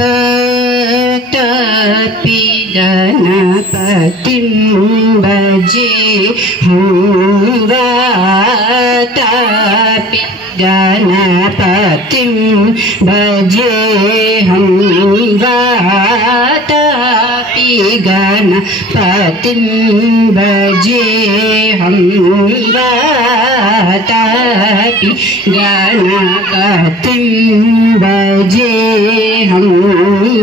वातापि गणपतिं भजे वातापि गणपतिं भजेऽहं वातापि गणपतिं भजेऽहं वातापि गणपतिं भजेऽहं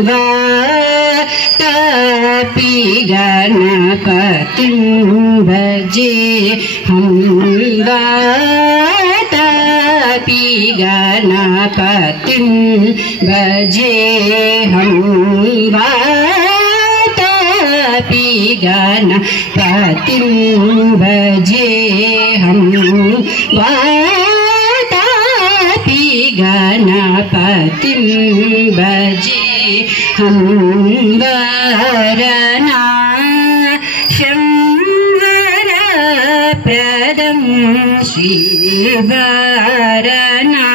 वातापि गणपतिं भजेऽहं वातापि गणपतिं भजेऽहं वातापि गणपतिं भजेऽहं वातापि गणपतिं भजेऽहं वरनाशं वरप्रदं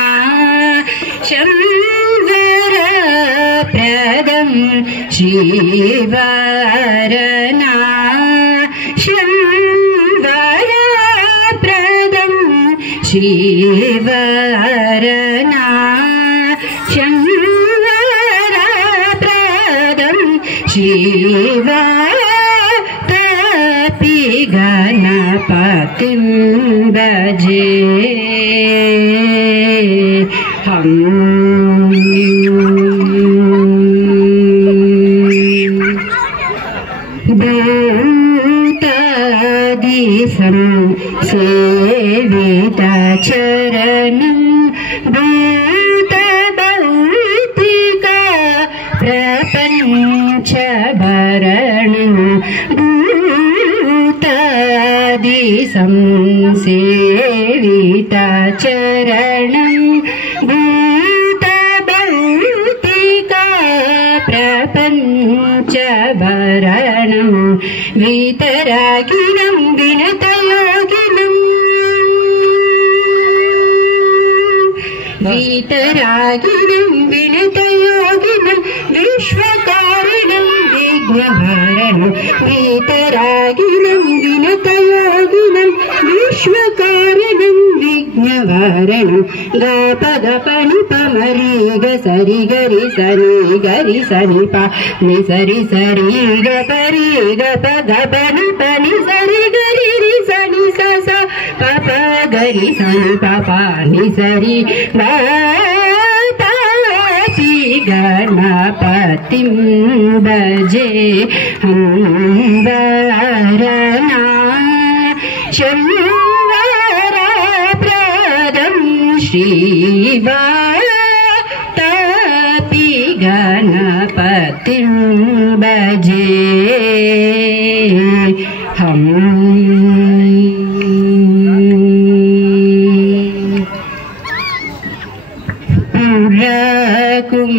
श्रीवरनाशं वरप्रदं श्रीवरनाशं वरप्रदं श्रीवरनाशं वरप्रदं श्रीवातापि गणपतिं भजेऽहं भूतादिसं सेवितचरणं भूतभौतिका प्रपञ्चभरणं भूतादिसं सेवितचरणं भूतभौतिका प्रपञ्चभरणं वीतरागिणं विनतयोगिनं वीतरागिणं विनतयोगिनं विश्वकारिणं विघ्नहरणं वीतरागिणं विनतयोगिनं विश्वकारिणं विघ्नहरणं गपगपनि पमरि गसरि गरि सनि गरि सनि प नि सरि सरि गपरि गपगपनि पनि सरि गरि रि सनि स स प प गरि सनि प प नि सरि वातापि गणपतिं भजेऽहं वरनाशं वरप्रदं श्रीवातापि गणपतिं भजेऽहं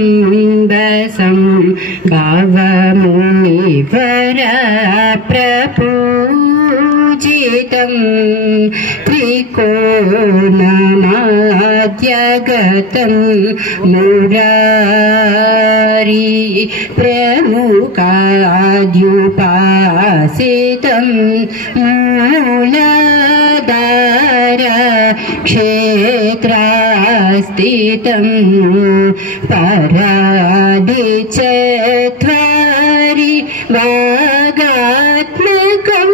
पुरकुम्भसं भावमुनिवरप्रपूजितं त्रिकोणमाद्यगतं मुरारी प्रमुखाद्युपासितं मूलाधार क्षेत्रास्थितं परादिचत्वारि वागात्मकं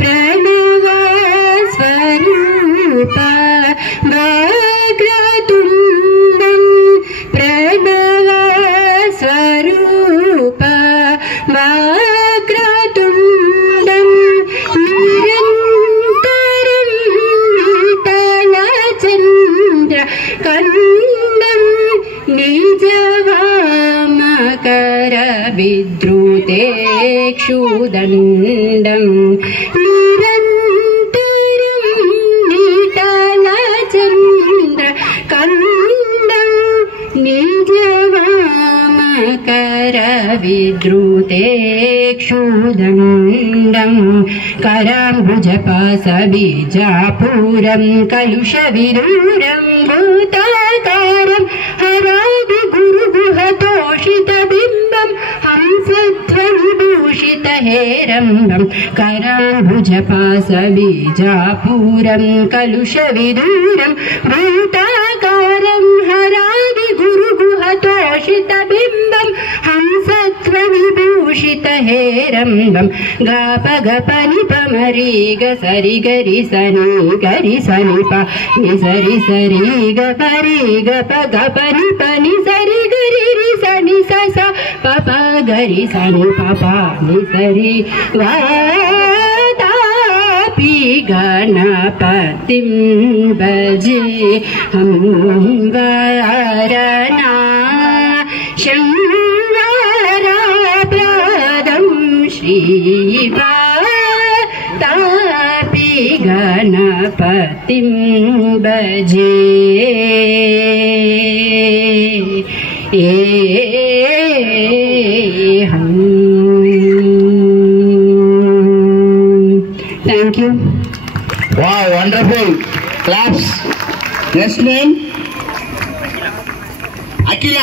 प्रणवस्वरूप वाग्रतुण्डं प्रणवस्वरूप वाग्रतुण्डं निरन्तरं विठलचन्द्र कण्डं निजवामकर विद्रुते क्षुदण्डं निरन्तरं विठलचन्द्र कण्डं निजवामकर विद्रुते क्षुदण्डं कराम्बुजपाशबीजापूरं कलुषविदूरं भूताकारं हरादि गुरुगुहतोष कराम्बुजपाशविधौषितबिम्बं हंसध्वनिभूषितहेरम्बं कराम्बुजपाशबीजापूरं कलुषविदूरं भूताकारं हरादिगुरुगुहतोषितबिम्बं हंसध्वनिभूषितहेरम्बं गापगपनिपमरी गसरि गरि सनि गरि सनि प नि सरि सरि गपरि गप गपनि पनि सरि गरि रि सनि स स प प गरि सनि प प नि सरि वातापि गणपतिं भजे हम वरना शंवरप्रदं श्रीवातापि गणपतिं भजे Thank you. Wow, wonderful. Claps. Next name? Akila.